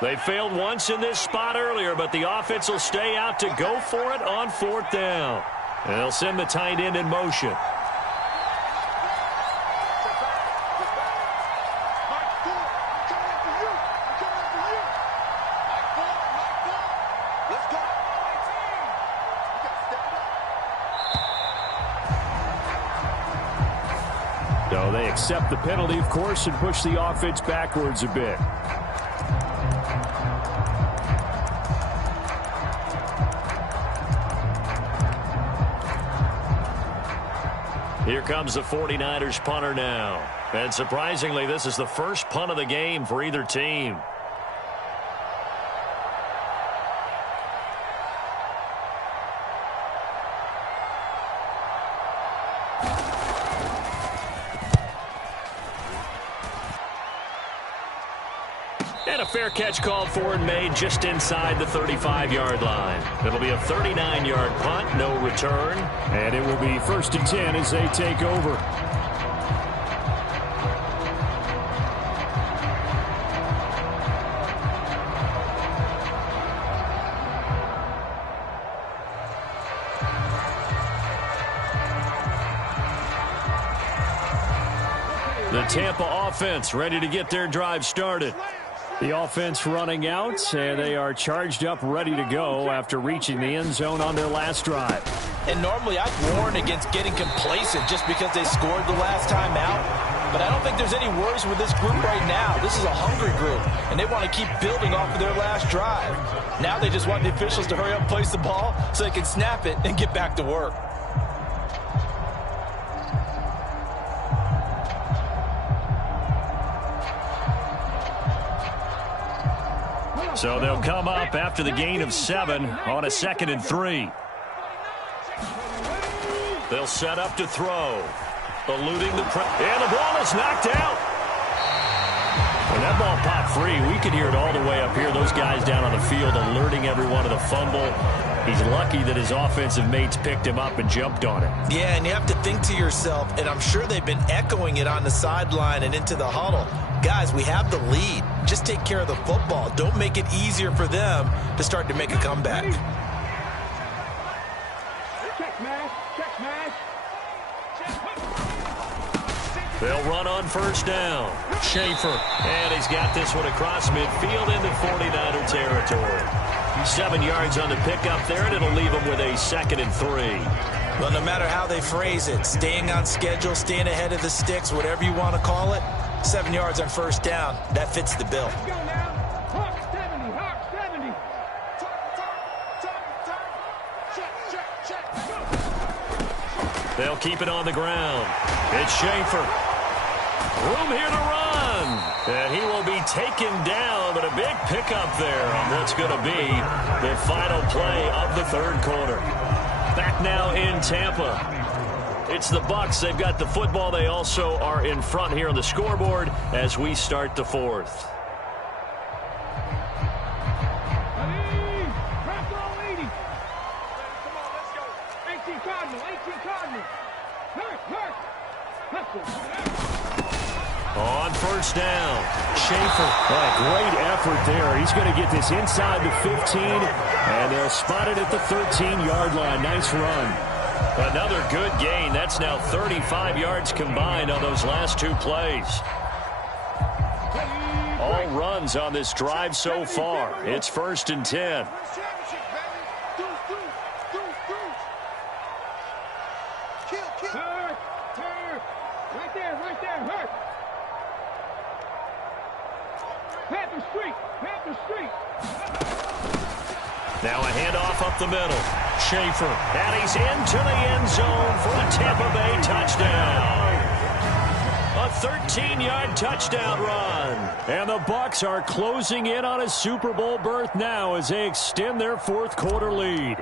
They failed once in this spot earlier, but the offense will stay out to go for it on 4th down. And they'll send the tight end in motion. So they accept the penalty, of course, and push the offense backwards a bit. Here comes the 49ers punter now. And surprisingly, this is the first punt of the game for either team. And a fair catch called for and made just inside the 35-yard line. It'll be a 39-yard punt, no return. And it will be 1st and 10 as they take over. The Tampa offense ready to get their drive started. The offense running out, and they are charged up, ready to go after reaching the end zone on their last drive. And normally I'd warn against getting complacent just because they scored the last time out. But I don't think there's any worries with this group right now. This is a hungry group, and they want to keep building off of their last drive. Now they just want the officials to hurry up and place the ball so they can snap it and get back to work. So they'll come up after the gain of 7 on a 2nd and 3. They'll set up to throw. Eluding the and the ball is knocked out. When that ball popped free, we could hear it all the way up here. Those guys down on the field alerting everyone of the fumble. He's lucky that his offensive mates picked him up and jumped on it. Yeah, and you have to think to yourself, and I'm sure they've been echoing it on the sideline and into the huddle. Guys, we have the lead. Just take care of the football. Don't make it easier for them to start to make a comeback. Check smash. They'll run on 1st down. Schaefer. And he's got this one across midfield into 49er territory. 7 yards on the pickup there, and it'll leave them with a 2nd and 3. Well, no matter how they phrase it, staying on schedule, staying ahead of the sticks, whatever you want to call it, 7 yards on 1st down, that fits the bill. Let's go now. Hawk 70. Check. They'll keep it on the ground. It's Schaefer. Room here to run. And he will be taken down, but a big pickup there on what's going to be the final play of the 3rd quarter. Back now in Tampa. It's the Bucs. They've got the football. They also are in front here on the scoreboard as we start the 4th. On 1st down, Schaefer. Great effort there. He's going to get this inside the 15, and they'll spot it at the 13-yard line. Nice run. Another good gain. That's now 35 yards combined on those last 2 plays. All runs on this drive so far. It's 1st and 10. Now a handoff up the middle. Schaefer, and he's into the end zone for a Tampa Bay touchdown. A 13-yard touchdown run. And the Bucs are closing in on a Super Bowl berth now as they extend their fourth quarter lead.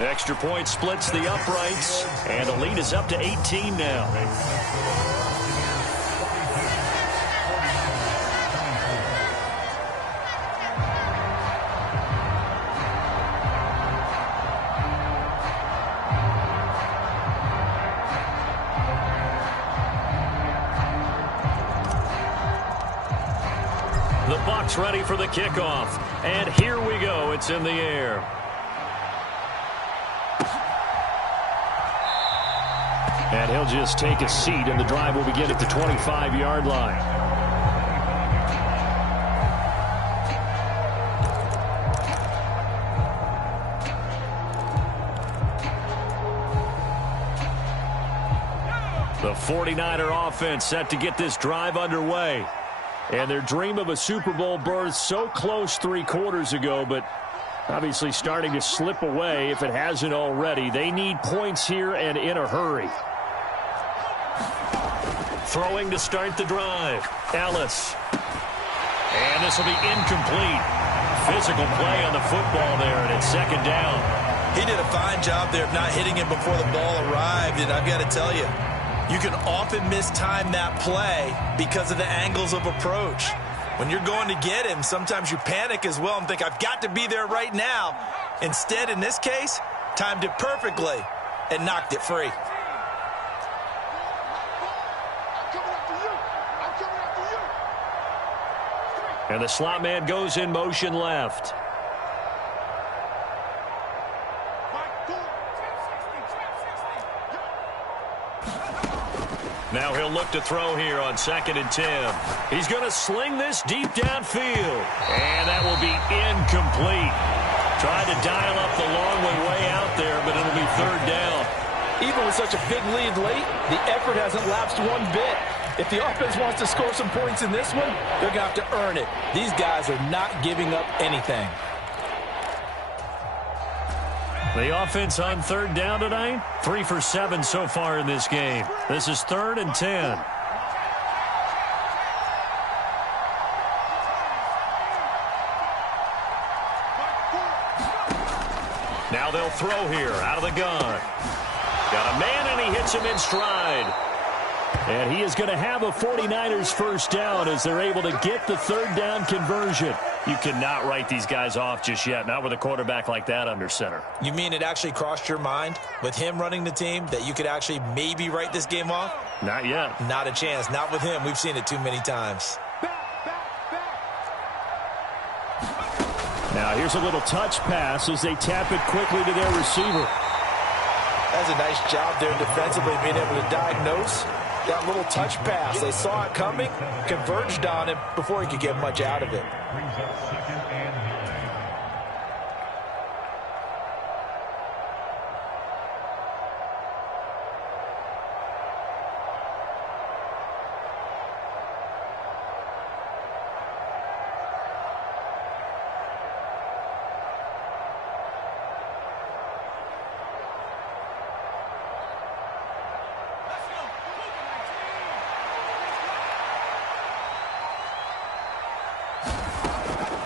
Extra point splits the uprights, and the lead is up to 18 now. The Bucs ready for the kickoff. And here we go. It's in the air. And he'll just take a seat, and the drive will begin at the 25-yard line. The 49er offense set to get this drive underway. And their dream of a Super Bowl berth so close 3 quarters ago, but obviously starting to slip away if it hasn't already. They need points here and in a hurry. Throwing to start the drive. Ellis. And this will be incomplete. Physical play on the football there, and it's second down. He did a fine job there of not hitting him before the ball arrived, and I've got to tell you, you can often mistime that play because of the angles of approach. When you're going to get him, sometimes you panic as well and think, I've got to be there right now. Instead, in this case, timed it perfectly and knocked it free. And the slot man goes in motion left. Now he'll look to throw here on 2nd and 10. He's going to sling this deep downfield. And that will be incomplete. Tried to dial up the long way out there, but it'll be 3rd down. Even with such a big lead late, the effort hasn't lapsed one bit. If the offense wants to score some points in this one, they're going to have to earn it. These guys are not giving up anything. The offense on 3rd down tonight, 3 for 7 so far in this game. This is 3rd and 10. Now they'll throw here out of the gun. Got a man, and he hits him in stride. And he is going to have a 49ers first down as they're able to get the 3rd down conversion. You cannot write these guys off just yet, not with a quarterback like that under center. You mean it actually crossed your mind with him running the team that you could actually maybe write this game off? Not yet. Not a chance. Not with him. We've seen it too many times. Now here's a little touch pass as they tap it quickly to their receiver. That's a nice job there defensively, being able to diagnose that little touch pass. They saw it coming, converged on it before he could get much out of it.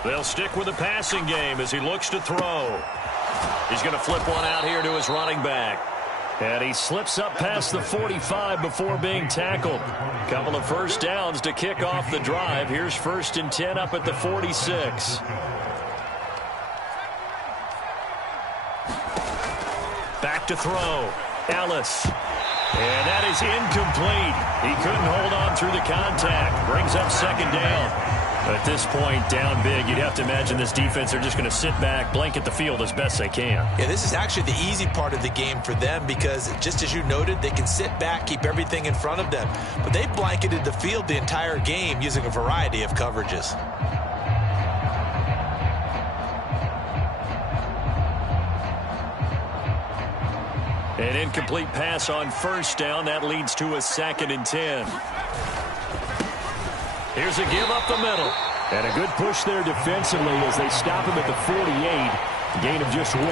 They'll stick with the passing game as he looks to throw. He's going to flip one out here to his running back. And he slips up past the 45 before being tackled. Couple of first downs to kick off the drive. Here's 1st and 10 up at the 46. Back to throw. Ellis. And that is incomplete. He couldn't hold on through the contact. Brings up 2nd down. At this point, down big, you'd have to imagine this defense are just going to sit back, blanket the field as best they can. Yeah, this is actually the easy part of the game for them because, just as you noted, they can sit back, keep everything in front of them. But they blanketed the field the entire game using a variety of coverages. An incomplete pass on 1st down. That leads to a 2nd and 10. Here's a give up the middle. And a good push there defensively as they stop him at the 48. A gain of just 1.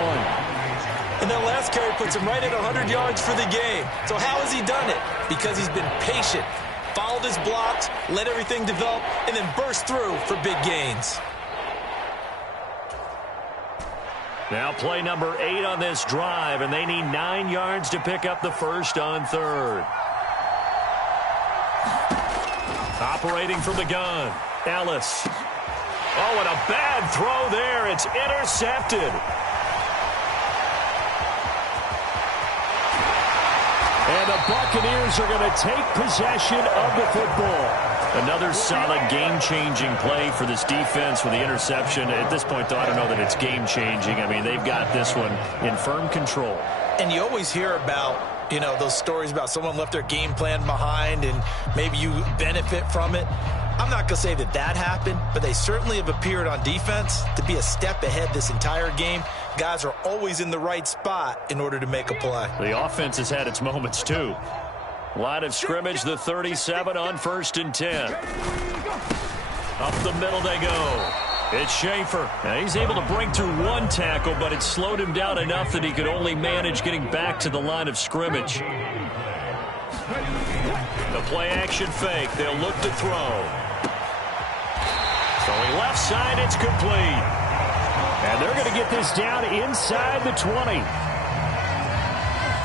And that last carry puts him right at 100 yards for the game. So how has he done it? Because he's been patient, followed his blocks, let everything develop, and then burst through for big gains. Now play number 8 on this drive, and they need 9 yards to pick up the first on third. Operating from the gun, Ellis. Oh, and a bad throw there. It's intercepted. And the Buccaneers are going to take possession of the football. Another solid game-changing play for this defense with the interception. At this point, though, I don't know that it's game-changing. I mean, they've got this one in firm control. And you always hear about, you know, those stories about someone left their game plan behind and maybe you benefit from it. I'm not going to say that that happened, but they certainly have appeared on defense to be a step ahead this entire game. Guys are always in the right spot in order to make a play. The offense has had its moments, too. Line of scrimmage, the 37 on 1st and 10. Up the middle they go. It's Schaefer. Now he's able to break through one tackle, but it slowed him down enough that he could only manage getting back to the line of scrimmage. The play-action fake. They'll look to throw. Throwing left side, it's complete. And they're going to get this down inside the 20.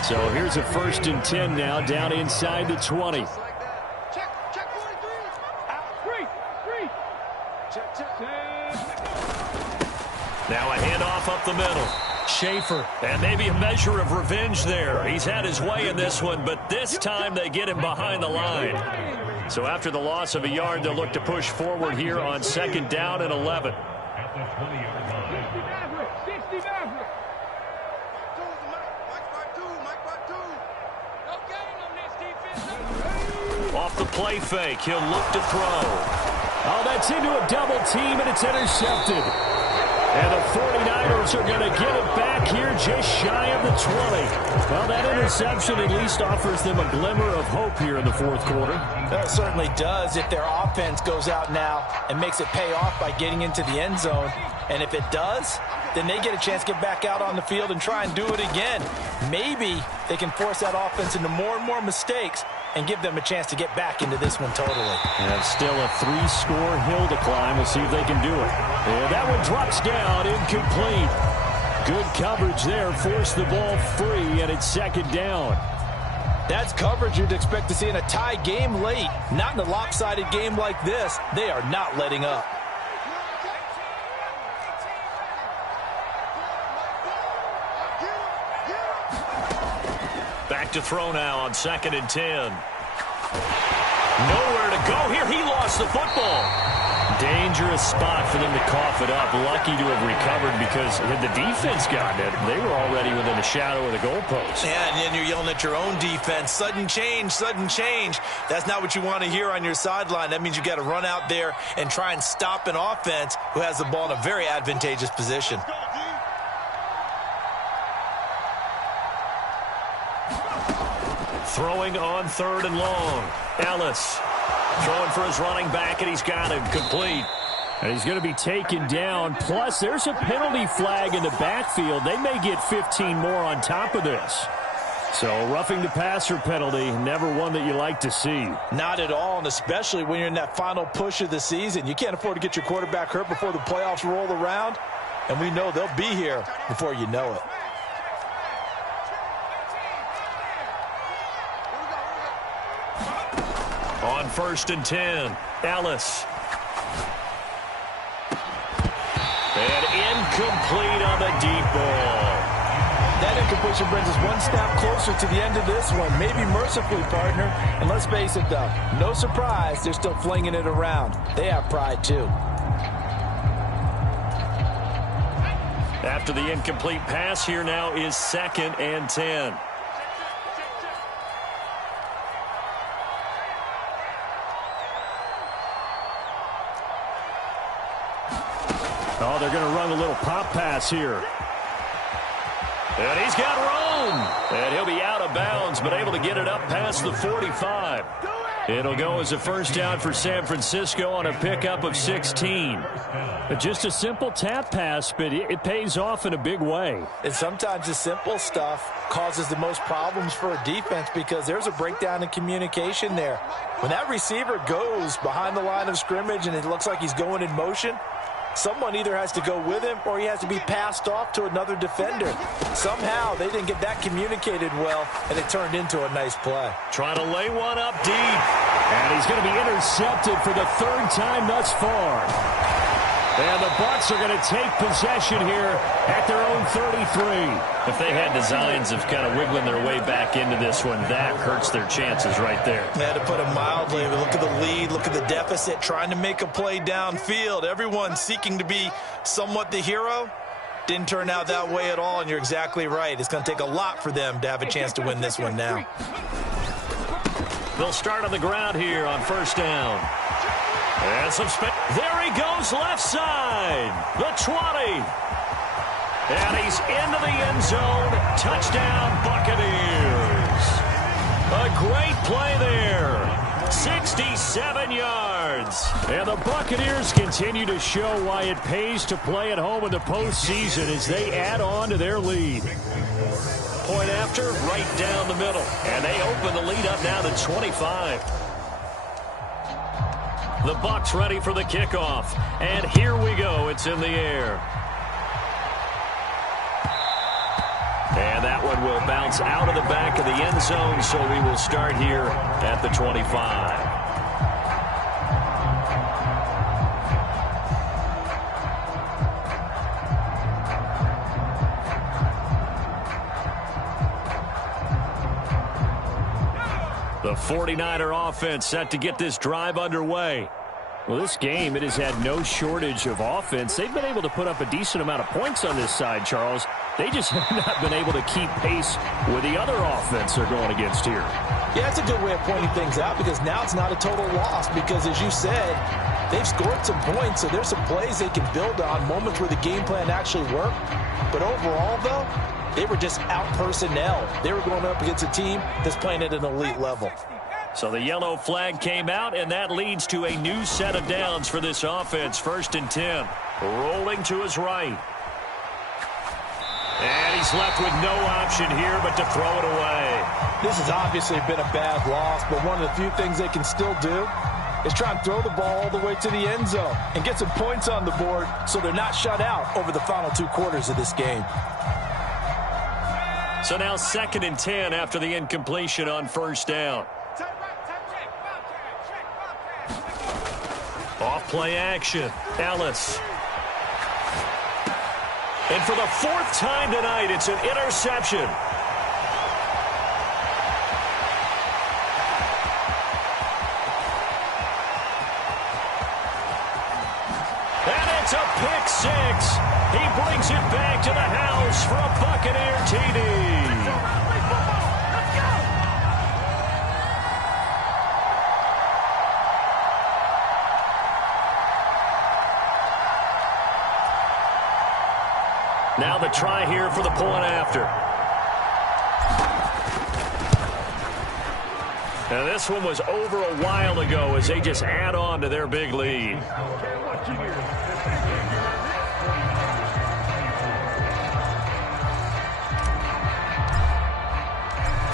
So here's a 1st and 10 now, down inside the 20. Check 43. Check. Now a handoff up the middle. Schaefer, and maybe a measure of revenge there. He's had his way in this one, but this time they get him behind the line. So after the loss of a yard, they'll look to push forward here on 2nd down and 11. Off the play fake, he'll look to throw. Oh, that's into a double team, and it's intercepted. And the 49ers are going to get it back here just shy of the 20. Well, that interception at least offers them a glimmer of hope here in the 4th quarter. That certainly does if their offense goes out now and makes it pay off by getting into the end zone. And if it does, then they get a chance to get back out on the field and try and do it again. Maybe they can force that offense into more and more mistakes and give them a chance to get back into this one totally. And still a 3-score hill to climb. We'll see if they can do it. And that one drops down, incomplete. Good coverage there, forced the ball free, and it's 2nd down. That's coverage you'd expect to see in a tie game late. Not in a lopsided game like this. They are not letting up. Back to throw now on 2nd and 10. Nowhere to go here. He lost the football. Dangerous spot for them to cough it up. Lucky to have recovered because had the defense gotten it, they were already within a shadow of the goalpost. Yeah, and then you're yelling at your own defense. Sudden change, sudden change. That's not what you want to hear on your sideline. That means you got to run out there and try and stop an offense who has the ball in a very advantageous position. Throwing on 3rd and long. Ellis throwing for his running back, and he's got him complete. And he's going to be taken down. Plus, there's a penalty flag in the backfield. They may get 15 more on top of this. So, roughing the passer penalty, never one that you like to see. Not at all, and especially when you're in that final push of the season. You can't afford to get your quarterback hurt before the playoffs roll around, and we know they'll be here before you know it. On 1st and 10, Ellis. And incomplete on the deep ball. That incompletion brings us one step closer to the end of this one. Maybe mercifully, partner. And let's face it, though, no surprise, they're still flinging it around. They have pride, too. After the incomplete pass, here now is 2nd and 10. Oh, they're going to run a little pop pass here. And he's got room. And he'll be out of bounds, but able to get it up past the 45. It'll go as a first down for San Francisco on a pickup of 16. But just a simple tap pass, but it pays off in a big way. And sometimes the simple stuff causes the most problems for a defense because there's a breakdown in communication there. When that receiver goes behind the line of scrimmage and it looks like he's going in motion, someone either has to go with him or he has to be passed off to another defender. Somehow they didn't get that communicated well, and it turned into a nice play. Trying to lay one up deep. And he's going to be intercepted for the third time thus far. And the Bucs are going to take possession here at their own 33. If they had designs of kind of wiggling their way back into this one, that hurts their chances right there. Yeah, to put it mildly, look at the lead, look at the deficit, trying to make a play downfield. Everyone seeking to be somewhat the hero. Didn't turn out that way at all, and you're exactly right. It's going to take a lot for them to have a chance to win this one now. They'll start on the ground here on first down. And there he goes left side. The 20. And he's into the end zone. Touchdown, Buccaneers. A great play there. 67 yards. And the Buccaneers continue to show why it pays to play at home in the postseason as they add on to their lead. Point after, right down the middle. And they open the lead up now to 25. The Bucs ready for the kickoff. And here we go. It's in the air. And that one will bounce out of the back of the end zone, so we will start here at the 25. The 49er offense set to get this drive underway. Well, this game, it has had no shortage of offense. They've been able to put up a decent amount of points on this side, Charles. They just have not been able to keep pace with the other offense they're going against here. Yeah, it's a good way of pointing things out because now it's not a total loss because, as you said, they've scored some points, so there's some plays they can build on, moments where the game plan actually worked. But overall, though, they were just out-personnel. They were going up against a team that's playing at an elite level. So the yellow flag came out, and that leads to a new set of downs for this offense. 1st and 10. Rolling to his right. And he's left with no option here but to throw it away. This has obviously been a bad loss, but one of the few things they can still do is try and throw the ball all the way to the end zone and get some points on the board so they're not shut out over the final 2 quarters of this game. So now 2nd and 10 after the incompletion on 1st down. Off play action. Ellis. And for the 4th time tonight, it's an interception. And it's a pick 6. He brings it back to the house for a Buccaneer TD. Now the try here for the point after. Now this one was over a while ago as they just add on to their big lead.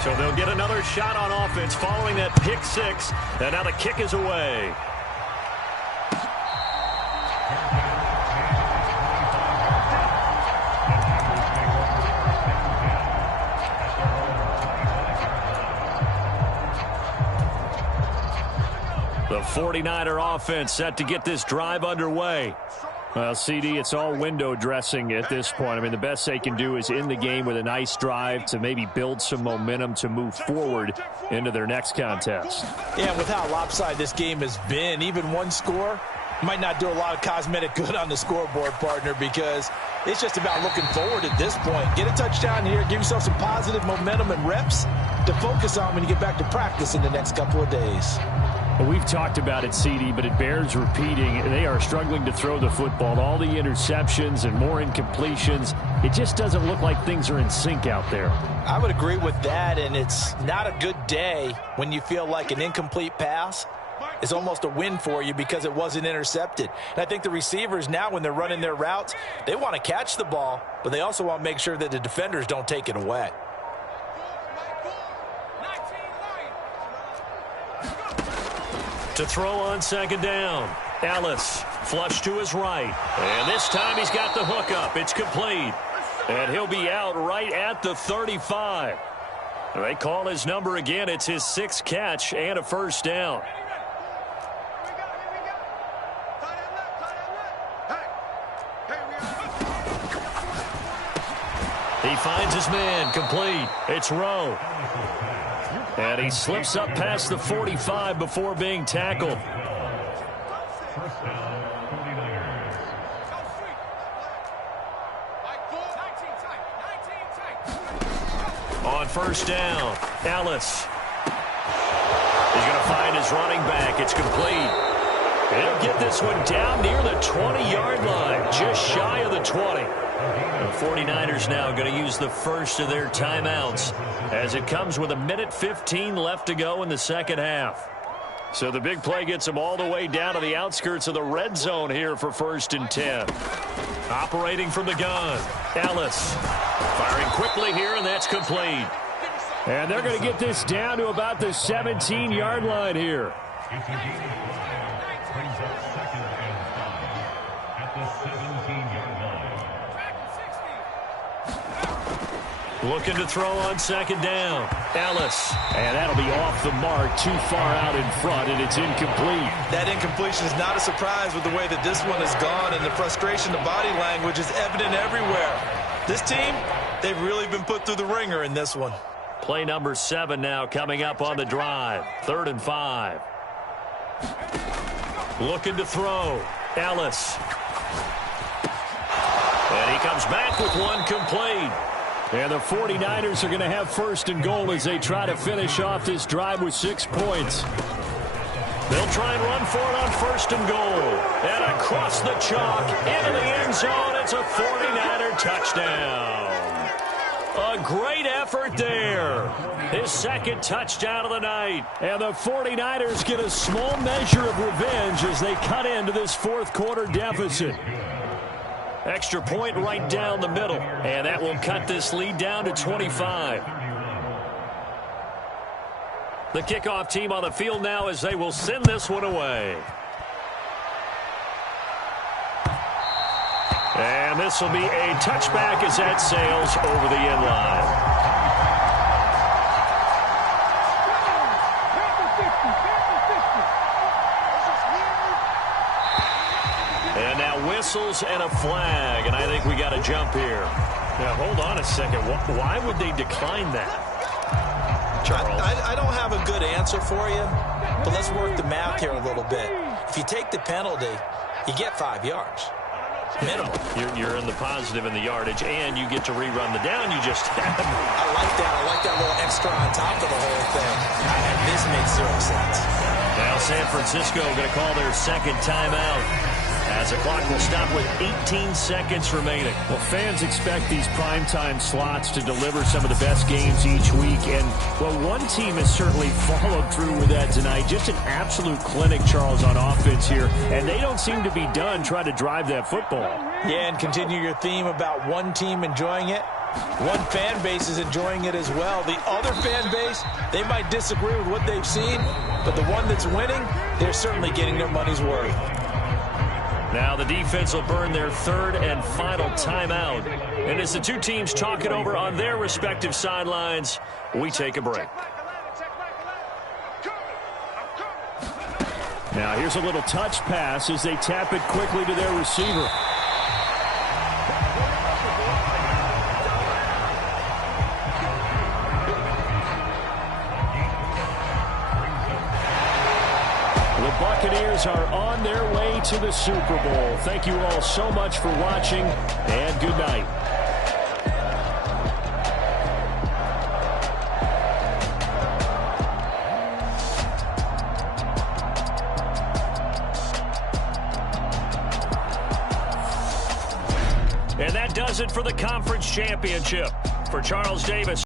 So they'll get another shot on offense following that pick 6. And now the kick is away. The 49er offense set to get this drive underway. Well, CD, it's all window dressing at this point. I mean, the best they can do is end the game with a nice drive to maybe build some momentum to move forward into their next contest. Yeah, with how lopsided this game has been, even one score might not do a lot of cosmetic good on the scoreboard, partner, because it's just about looking forward at this point. Get a touchdown here, give yourself some positive momentum and reps to focus on when you get back to practice in the next couple of days. We've talked about it, CD, but it bears repeating. They are struggling to throw the football. All the interceptions and more incompletions. It just doesn't look like things are in sync out there. I would agree with that, and it's not a good day when you feel like an incomplete pass is almost a win for you because it wasn't intercepted. And I think the receivers now, when they're running their routes, they want to catch the ball, but they also want to make sure that the defenders don't take it away. To throw on second down. Ellis, flush to his right. And this time he's got the hook up. It's complete. And he'll be out right at the 35. They call his number again. It's his 6th catch and a first down. He finds his man, complete. It's Rowe. And he slips up past the 45 before being tackled. On first down, Ellis. He's going to find his running back. It's complete. He'll get this one down near the 20-yard line, just shy of the 20. The 49ers now going to use the first of their timeouts as it comes with 1:15 left to go in the second half. So the big play gets them all the way down to the outskirts of the red zone here for 1st and 10. Operating from the gun, Ellis. Firing quickly here, and that's complete. And they're going to get this down to about the 17-yard line here. Looking to throw on second down. Ellis. And that'll be off the mark, too far out in front, and it's incomplete. That incompletion is not a surprise with the way that this one has gone, and the frustration, the body language is evident everywhere. This team, they've really been put through the ringer in this one. Play number 7 now coming up on the drive. 3rd and 5. Looking to throw. Ellis. And he comes back with one complete. And the 49ers are going to have 1st and goal as they try to finish off this drive with 6 points. They'll try and run for it on 1st and goal. And across the chalk, into the end zone, it's a 49er touchdown. A great effort there. His 2nd touchdown of the night. And the 49ers get a small measure of revenge as they cut into this 4th quarter deficit. Extra point right down the middle. And that will cut this lead down to 25. The kickoff team on the field now as they will send this one away. And this will be a touchback as that sails over the end line. And now whistles and a flag, and I think we got a jump here. Now, hold on a second. Why would they decline that? Charles? I don't have a good answer for you, but let's work the math here a little bit. If you take the penalty, you get 5 yards. Minimum. You're in the positive in the yardage, and you get to rerun the down you just had. I like that. I like that little extra on top of the whole thing. And this makes 0 sense. Now San Francisco going to call their 2nd timeout as the clock will stop with 18 seconds remaining. Well, fans expect these primetime slots to deliver some of the best games each week. And, well, one team has certainly followed through with that tonight. Just an absolute clinic, Charles, on offense here. And they don't seem to be done trying to drive that football. Yeah, and continue your theme about one team enjoying it. One fan base is enjoying it as well. The other fan base, they might disagree with what they've seen, but the one that's winning, they're certainly getting their money's worth. Now the defense will burn their 3rd and final timeout. And as the two teams talk it over on their respective sidelines, we take a break. Now here's a little touch pass as they tap it quickly to their receiver. Buccaneers are on their way to the Super Bowl. Thank you all so much for watching, and good night. And that does it for the conference championship. For Charles Davis.